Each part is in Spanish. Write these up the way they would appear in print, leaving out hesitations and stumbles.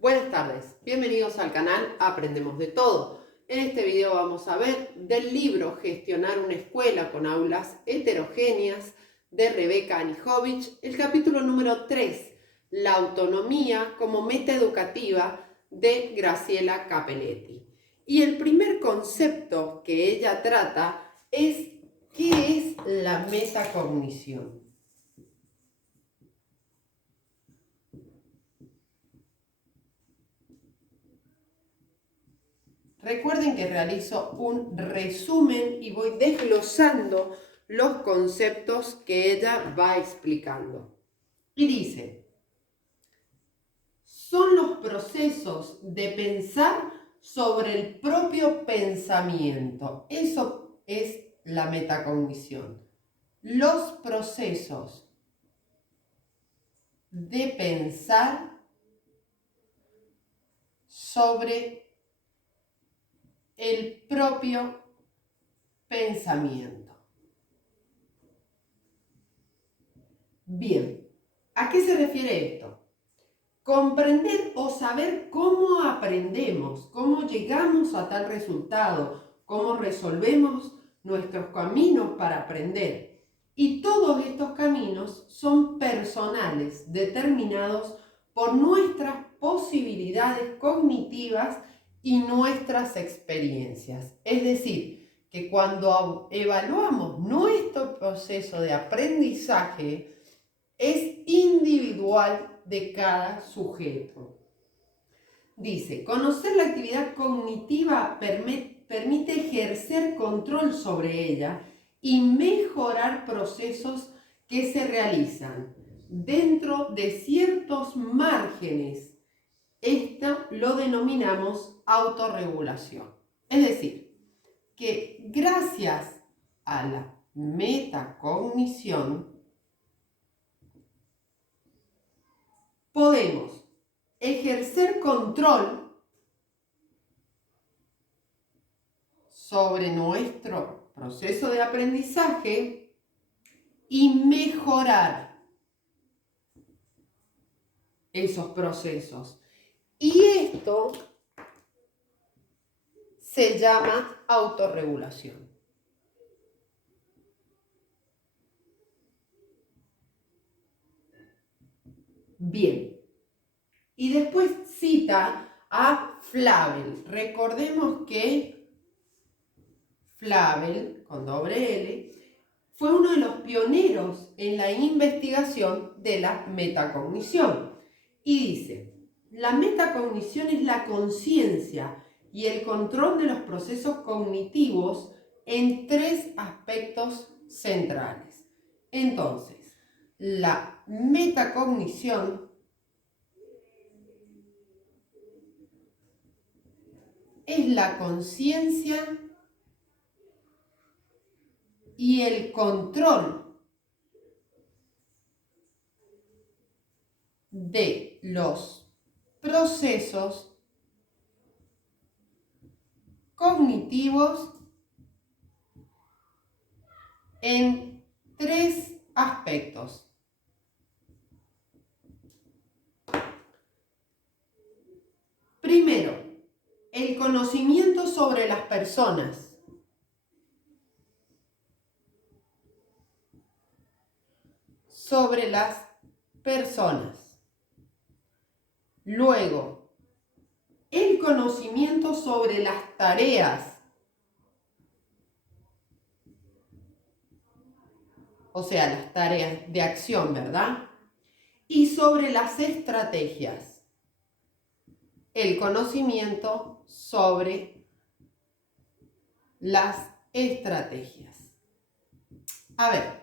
Buenas tardes, bienvenidos al canal Aprendemos de Todo. En este video vamos a ver del libro Gestionar una escuela con aulas heterogéneas de Rebeca Anijovic, el capítulo número 3, la autonomía como meta educativa de Graciela Capelletti. Y el primer concepto que ella trata es ¿qué es la metacognición? Recuerden que realizo un resumen y voy desglosando los conceptos que ella va explicando. Y dice, son los procesos de pensar sobre el propio pensamiento. Eso es la metacognición. Los procesos de pensar sobre el propio pensamiento. Bien, ¿a qué se refiere esto? Comprender o saber cómo aprendemos, cómo llegamos a tal resultado, cómo resolvemos nuestros caminos para aprender. Y todos estos caminos son personales, determinados por nuestras posibilidades cognitivas y nuestras experiencias. Es decir, que cuando evaluamos nuestro proceso de aprendizaje, es individual de cada sujeto. Dice, conocer la actividad cognitiva permite ejercer control sobre ella y mejorar procesos que se realizan dentro de ciertos márgenes. Esto lo denominamos autorregulación. Es decir, que gracias a la metacognición podemos ejercer control sobre nuestro proceso de aprendizaje y mejorar esos procesos. Y esto se llama autorregulación. Bien. Y después cita a Flavel. Recordemos que Flavel, con doble L, fue uno de los pioneros en la investigación de la metacognición. Y dice, la metacognición es la conciencia y el control de los procesos cognitivos en tres aspectos centrales. Entonces, la metacognición es la conciencia y el control de los procesos cognitivos en tres aspectos. Primero, el conocimiento sobre las personas. Sobre las personas. Luego, el conocimiento sobre las tareas. O sea, las tareas de acción, ¿verdad? Y sobre las estrategias. El conocimiento sobre las estrategias. A ver,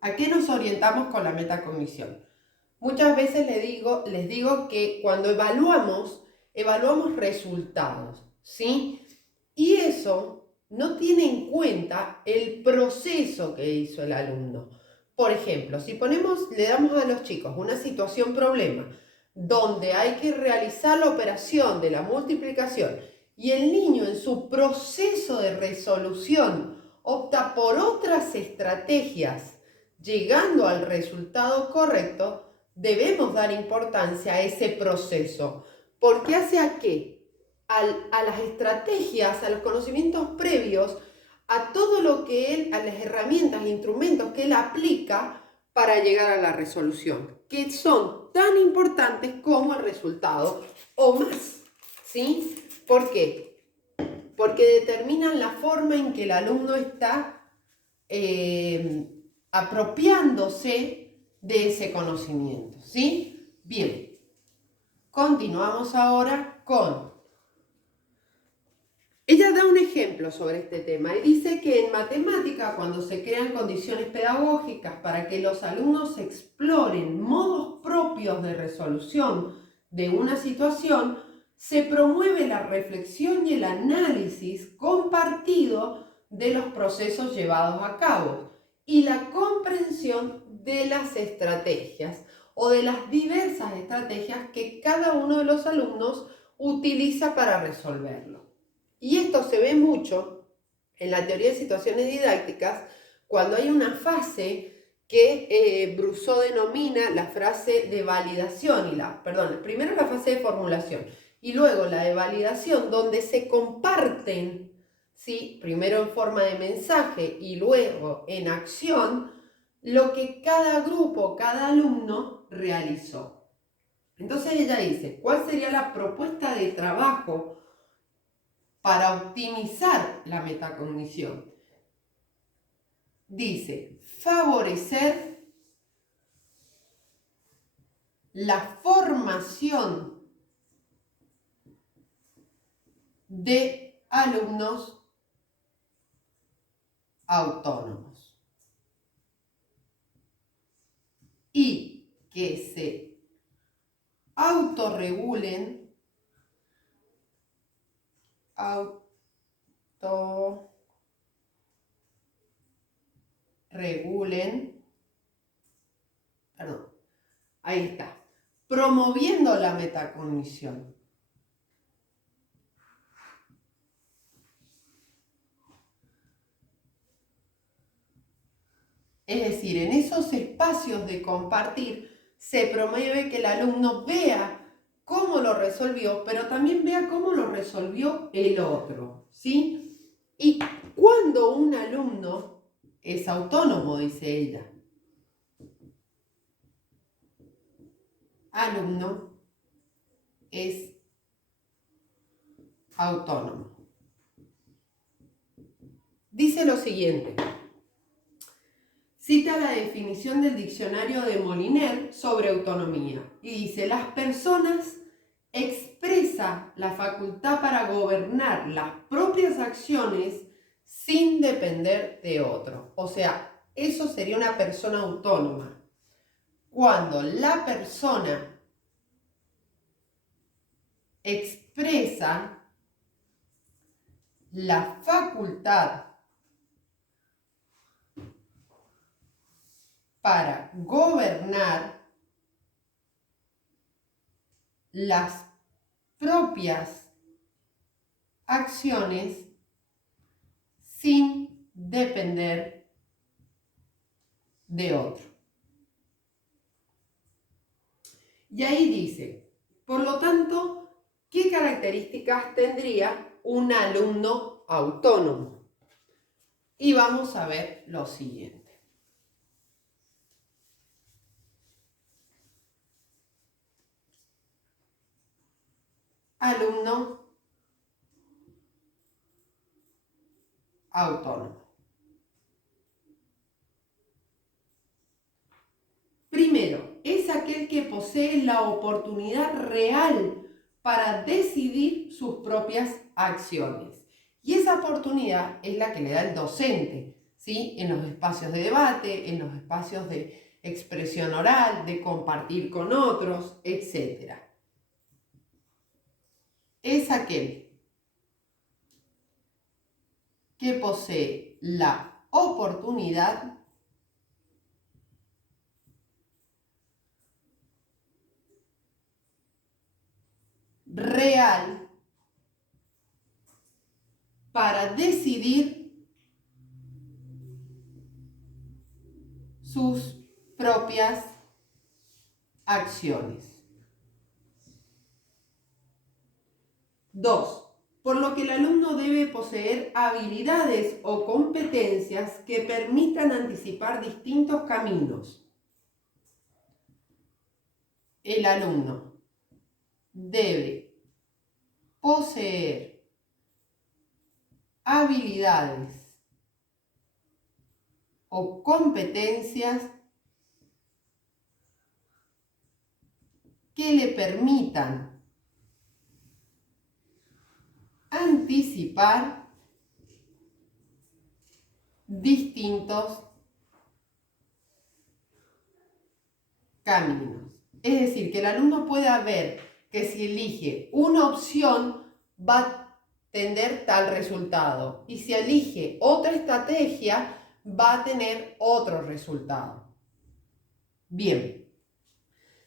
¿a qué nos orientamos con la metacognición? Muchas veces les digo que cuando evaluamos resultados, ¿sí? Y eso no tiene en cuenta el proceso que hizo el alumno. Por ejemplo, si le damos a los chicos una situación problema, donde hay que realizar la operación de la multiplicación y el niño en su proceso de resolución opta por otras estrategias, llegando al resultado correcto, debemos dar importancia a ese proceso, porque hace a qué? A las estrategias, a los conocimientos previos, a todo lo que él, a las herramientas e instrumentos que él aplica para llegar a la resolución, que son tan importantes como el resultado o más, ¿sí? ¿Por qué? Porque determinan la forma en que el alumno está apropiándose de ese conocimiento, ¿sí? Bien, continuamos ahora con... Ella da un ejemplo sobre este tema y dice que en matemática, cuando se crean condiciones pedagógicas para que los alumnos exploren modos propios de resolución de una situación, se promueve la reflexión y el análisis compartido de los procesos llevados a cabo y la comprensión de las estrategias o de las diversas estrategias que cada uno de los alumnos utiliza para resolverlo. Y esto se ve mucho en la teoría de situaciones didácticas cuando hay una fase que Brousseau denomina la fase de validación, primero la fase de formulación y luego la de validación, donde se comparten, ¿sí? Primero en forma de mensaje y luego en acción, lo que cada grupo, cada alumno realizó. Entonces ella dice, ¿cuál sería la propuesta de trabajo para optimizar la metacognición? Dice, favorecer la formación de alumnos autónomos y que se autorregulen, ahí está, promoviendo la metacognición. Es decir, en esos espacios de compartir se promueve que el alumno vea cómo lo resolvió, pero también vea cómo lo resolvió el otro, ¿sí? Y cuando un alumno es autónomo, dice ella, alumno es autónomo. Dice lo siguiente. Cita la definición del diccionario de Moliner sobre autonomía y dice, las personas expresan la facultad para gobernar las propias acciones sin depender de otro. O sea, eso sería una persona autónoma. Cuando la persona expresa la facultad para gobernar las propias acciones sin depender de otro. Y ahí dice, por lo tanto, ¿qué características tendría un alumno autónomo? Y vamos a ver lo siguiente. Alumno autónomo. Primero, es aquel que posee la oportunidad real para decidir sus propias acciones. Y esa oportunidad es la que le da el docente, ¿sí? En los espacios de debate, en los espacios de expresión oral, de compartir con otros, etc. Es aquel que posee la oportunidad real para decidir sus propias acciones. 2. Por lo que el alumno debe poseer habilidades o competencias que permitan anticipar distintos caminos. El alumno debe poseer habilidades o competencias que le permitan anticipar distintos caminos. Es decir, que el alumno pueda ver que si elige una opción va a tener tal resultado y si elige otra estrategia va a tener otro resultado. Bien.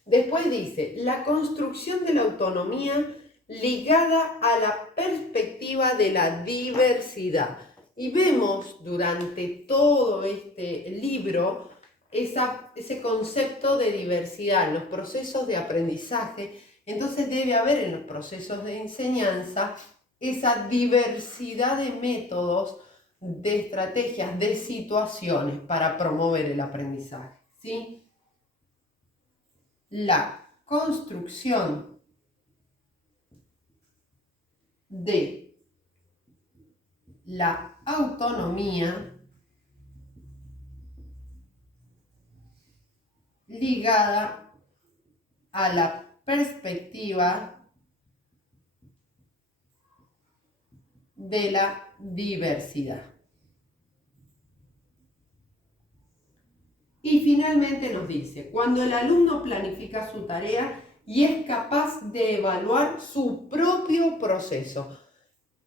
Después dice, la construcción de la autonomía ligada a la perspectiva de la diversidad. Y vemos durante todo este libro ese concepto de diversidad en los procesos de aprendizaje. Entonces debe haber en los procesos de enseñanza esa diversidad de métodos, de estrategias, de situaciones para promover el aprendizaje, ¿sí? La construcción de la autonomía ligada a la perspectiva de la diversidad. Y finalmente nos dice, cuando el alumno planifica su tarea y es capaz de evaluar su propio proceso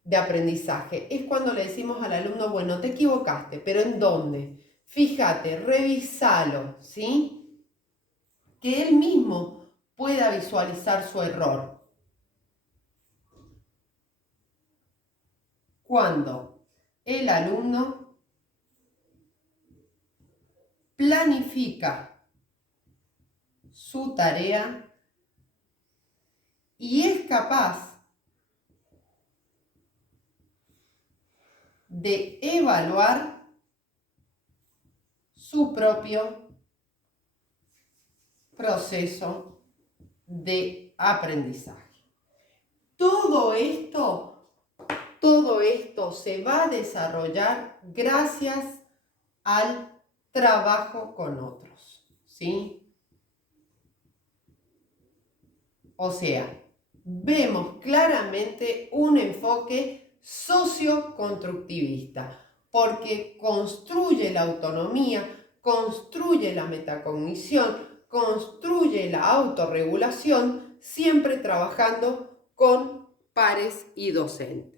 de aprendizaje, es cuando le decimos al alumno, bueno, te equivocaste, pero ¿en dónde? Fíjate, revísalo, ¿sí? Que él mismo pueda visualizar su error. Cuando el alumno planifica su tarea y es capaz de evaluar su propio proceso de aprendizaje. Todo esto se va a desarrollar gracias al trabajo con otros, ¿sí? O sea, vemos claramente un enfoque socioconstructivista, porque construye la autonomía, construye la metacognición, construye la autorregulación, siempre trabajando con pares y docentes.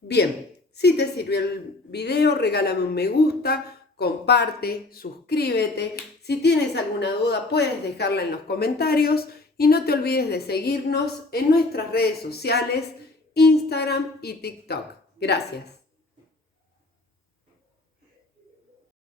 Bien, si te sirvió el video, regálame un me gusta, comparte, suscríbete. Si tienes alguna duda, puedes dejarla en los comentarios. Y no te olvides de seguirnos en nuestras redes sociales, Instagram y TikTok. Gracias.